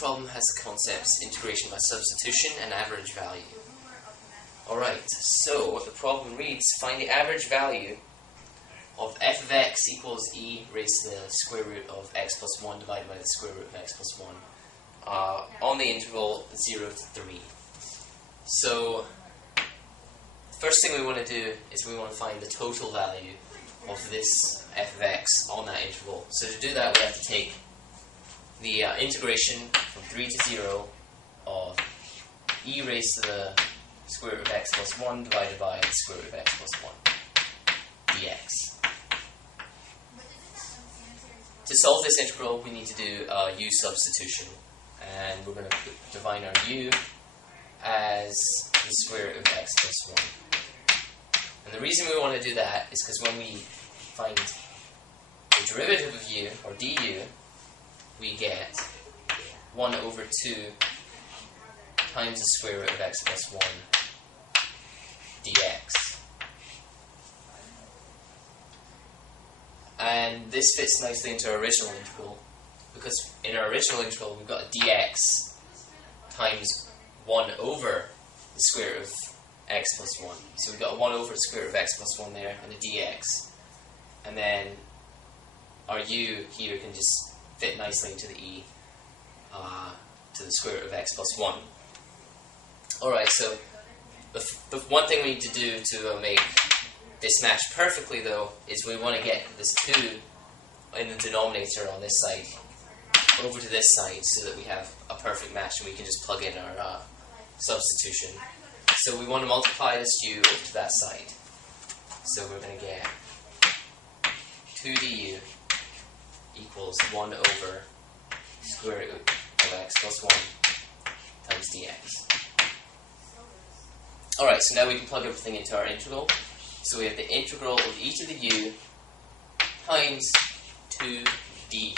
problem has the concepts integration by substitution and average value. Alright, so the problem reads, find the average value of f of x equals e raised to the square root of x plus 1 divided by the square root of x plus 1 on the interval 0 to 3. So, first thing we want to do is we want to find the total value of this f of x on that interval. So to do that we have to take the integration from 3 to 0 of e raised to the square root of x plus 1 divided by the square root of x plus 1 dx. To solve this integral we need to do u substitution, and we're going to define our u as the square root of x plus 1. And the reason we want to do that is because when we find the derivative of u, or du, we get 1 over 2 times the square root of x plus 1 dx. And this fits nicely into our original integral, because in our original integral we've got a dx times 1 over the square root of x plus 1. So we've got a 1 over the square root of x plus 1 there, and a dx. And then our u here can just fit nicely into the e to the square root of x plus 1. Alright, so the one thing we need to do to make this match perfectly, though, is we want to get this 2 in the denominator on this side over to this side so that we have a perfect match and we can just plug in our substitution. So we want to multiply this u over to that side. So we're going to get 2 du equals 1 over square root of x plus 1 times dx. Alright, so now we can plug everything into our integral. So we have the integral of e to the u times 2 du.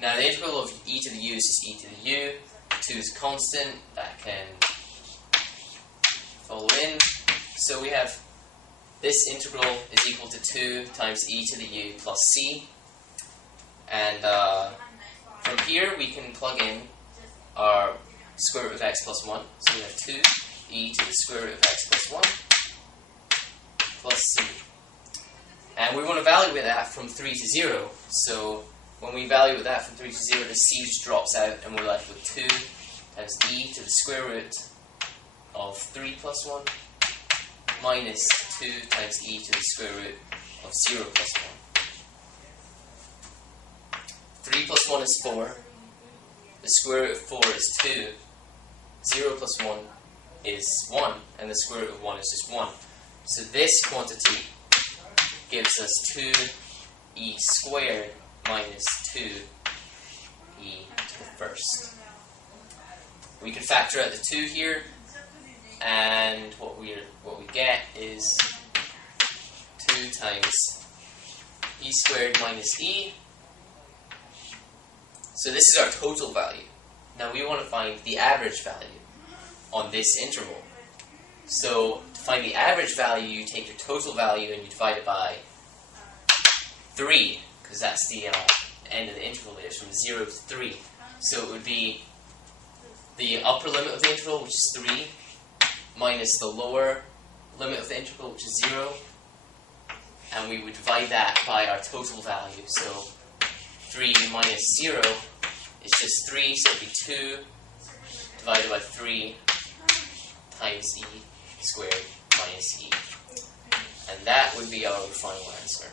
Now the integral of e to the u is just e to the u. 2 is constant, that can follow in. So we have this integral is equal to 2 times e to the u plus c. And from here we can plug in our square root of x plus 1. So we have 2 e to the square root of x plus 1 plus c. And we want to evaluate that from 3 to 0. So when we evaluate that from 3 to 0, the c just drops out and we're left with 2 times e to the square root of 3 plus 1 minus 2 times e to the square root of 0 plus 1. 3 plus 1 is 4. The square root of 4 is 2. 0 plus 1 is 1. And the square root of 1 is just 1. So this quantity gives us 2e squared minus 2e to the first. We can factor out the 2 here, and what we get is 2 times e squared minus e. So this is our total value. Now we want to find the average value on this interval. So to find the average value, you take your total value and you divide it by 3, because that's the end of the interval there, from 0 to 3. So it would be the upper limit of the interval, which is 3, minus the lower limit of the interval, which is 0, and we would divide that by our total value. So 3 minus 0 is just 3, so it would be 2 divided by 3 times e squared minus e. And that would be our final answer.